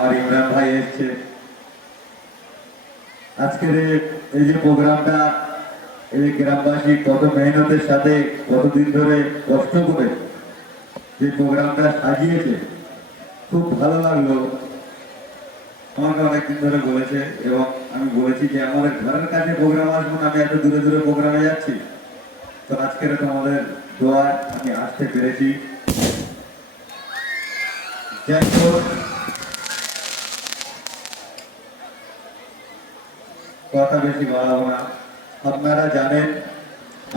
আমার ইমরান ভাই এসছে। আজকের এই যে প্রোগ্রামটা, এই গ্রামবাসী কত মেহনতের সাথে কতদিন ধরে কষ্ট করে যে প্রোগ্রামটা সাজিয়েছে, খুব ভালো লাগলো। আমাকে অনেকদিন ধরে বলেছে এবং আমি বলেছি যে আমাদের ঘরের কাছে প্রোগ্রাম আসবো না, আমি এত দূরে দূরে প্রোগ্রামে যাচ্ছি। তো আজকের তোমাদের দোয়ায় আমি আসতে পেরেছি। কথা বেশি বাড়াবো না। আপনারা জানেন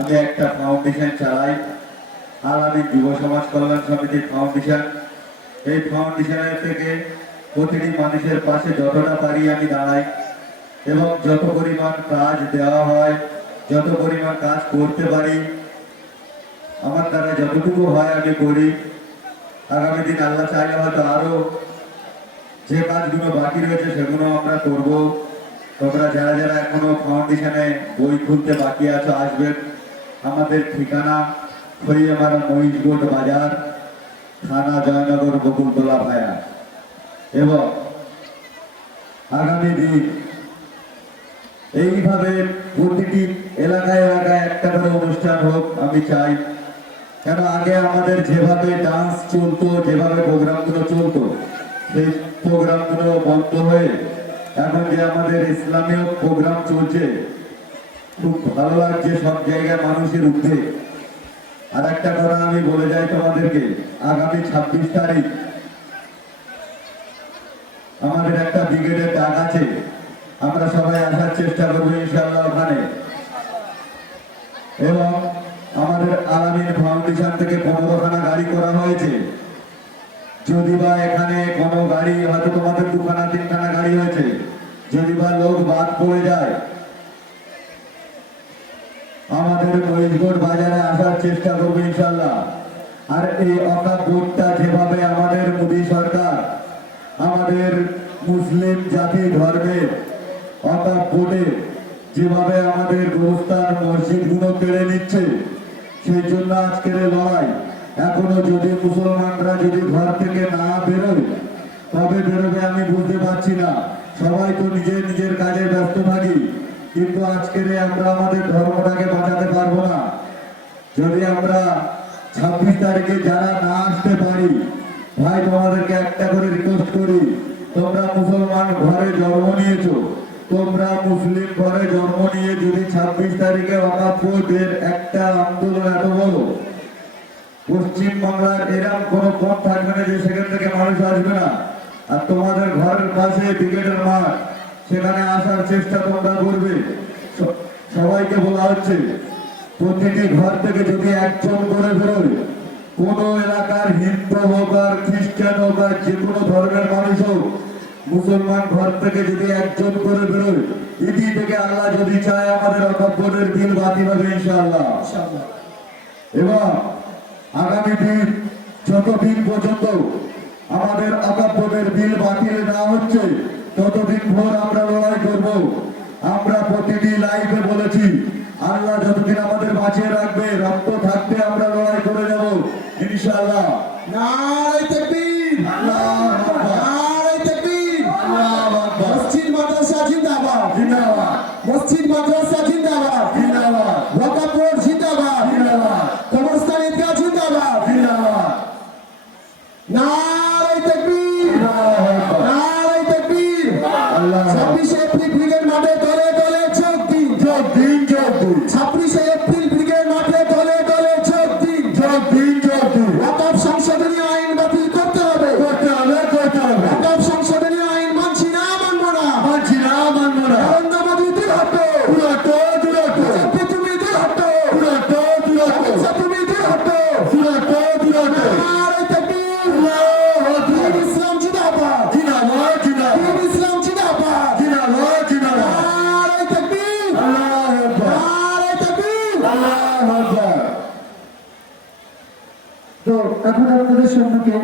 আমি একটা ফাউন্ডেশন চালাই, আর আমি যুব সমাজ কল্যাণ সমিতি ফাউন্ডেশন। এই ফাউন্ডেশনের থেকে প্রতিটি মানুষের পাশে যতটা পারি আমি দাঁড়াই এবং যত পরিমাণ কাজ দেওয়া হয়, যত পরিমাণ কাজ করতে পারি, আমার দ্বারা যতটুকু হয় আমি করি। আগামী দিন আল্লাহ চাইলে হয়তো আরো যে কাজগুলো বাকি রয়েছে সেগুলো আমরা করব। তোমরা যারা যারা এখনো ফাউন্ডেশনে বই খুলতে বাকি আছো আসবেন। আমাদের ঠিকানা খড়িয়ামারা মহিষগোট বাজার, থানা জয়নগর, বকুলতলা ভায়া। এবং আগামী দিন এইভাবে প্রতিটি এলাকায় এলাকায় একটা করে অনুষ্ঠান হোক আমি চাই। কেন আগে আমাদের যেভাবে ডান্স চলতো, যেভাবে প্রোগ্রামগুলো চলতো, সেই প্রোগ্রামগুলো বন্ধ হয়ে এখন যে আমাদের ইসলামীয় প্রোগ্রাম চলছে, খুব ভালো লাগছে। সব জায়গায় মানুষের উদ্যোগ। আর একটা কথা আমি বলে যাই তোমাদেরকে, আগামী 26 তারিখ আমাদের একটা ব্রিগেডের ডাক আছে। আমরা সবাই আসার চেষ্টা করবো ইনশাআল্লাহ ওখানে। এবং আমাদের আলামিন ফাউন্ডেশন থেকে 15খানা গাড়ি করা হয়েছে। যদি বা এখানে কোনো গাড়ি, হয়তো তোমাদের 2খানা 3খানা গাড়ি হয়েছে, যদি বা লোক বাদ পড়ে যায়, আমাদের মহিষগড় বাজারে আসার চেষ্টা করবো ইনশাল্লাহ। আর এই অকাপ বোর্ডটা যেভাবে আমাদের মোদী সরকার আমাদের মুসলিম জাতি ধর্মের অকাপ বোর্ডে যেভাবে আমাদের গোরস্থান মসজিদগুলো কেড়ে নিচ্ছে, সেই জন্য আজকের লড়াই। এখনো যদি মুসলমানরা যদি ঘর থেকে না বেরোয়, তবে বেরোবে আমি বুঝতে পারছি না। সবাই তো নিজের নিজের কাজে ব্যস্ত থাকি, কিন্তু আজকের আমরা আমাদের ধর্মটাকে বাঁচাতে পারবো না যদি আমরা 26 তারিখে যারা না আসতে পারি। ভাই তোমাদেরকে একটা করে রিকোয়েস্ট করি, তোমরা মুসলমান ঘরে জন্ম নিয়েছো, তোমরা মুসলিম ঘরে জন্ম নিয়ে যদি 26 তারিখে ওয়াকফ বোর্ডের একটা আন্দোলন এত বড়, পশ্চিম বাংলার এরকম কোনো পথ থাকবে না যে সেখান থেকে মানুষ আসবে না। আর তোমাদের ঘরের পাশে ব্রিগেডের মাঠ, সেখানে আসার চেষ্টা তোমরা করবে। সবাইকে বলা হচ্ছে প্রতিটি ঘর থেকে যদি একজন করে বেরোয়, কোন এলাকার হিন্দু হোক আর খ্রিস্টান হোক আর যে কোনো ধর্মের মানুষ হোক, মুসলমান ঘর থেকে যদি একজন করে বেরোয়, ইতি থেকে আল্লাহ যদি চায় আমাদের অকব্বরের বিল বাতিল হবে ইনশাআল্লাহ। এবং আগামী দিন যতদিন পর্যন্ত আমাদের অকব্বরের বিল বাতিল না হচ্ছে, ততদিন ভোর আমরা লড়াই করব। আমরা প্রতিটি লাইভে বলেছি, আল্লাহ যতদিন আমাদের বাঁচিয়ে রাখবে, রক্ত থাকতে আমরা লড়াই করে যাব ইনশাআল্লাহ। নারে তাকবীর, আল্লাহু আকবার, নারে তাকবীর, আল্লাহু আকবার। মসজিদ মাদ্রাসা জিন্দাবাদ, জিন্দাবাদ। মসজিদ মাদ্রাসা জিন্দাবাদ, জিন্দাবাদ। ওয়াকফ বোর্ড জিন্দাবাদ, জিন্দাবাদ। কবরস্থান ঈদগাহ জিন্দাবাদ, জিন্দাবাদ। নারে তাকবীর, নারে তাকবীর, আল্লাহ। 26 এপ্রিল ব্রিগেড মাঠে দলে দলে যোগ দিন, যোগ দিন, যোগ দিন। 26 এপ্রিল ব্রিগেড মাঠে দলে দলে যোগ দিন, যোগ দিন, যোগ দিন। ওয়াকফ সংশোধনী আইন বাতিল করতে হবে, করতে হবে, করতে হবে। ওয়াকফ সংশোধনী আইন মানছি না, মানবো না, মানছি না, মানবো না। নরেন্দ্র মোদী দূর হটো, দূর হটো, দূর হটো। তুমি দূর হটো, দূর হটো, দূর হটো। তুমি দূর হটো, দূর হটো, দূর হটো। নারে তাকবীর, আল্লাহু আকবার। ইসলাম জিন্দাবাদ, জিন্দাবাদ, জিন্দাবাদ। ইসলাম জিন্দাবাদ, জিন্দাবাদ, জিন্দাবাদ। নারে তাকবীর, আল্লাহু আকবার, নারে তাকবীর, আল্লাহু আকবার। তো এখন আপনাদের সম্মুখে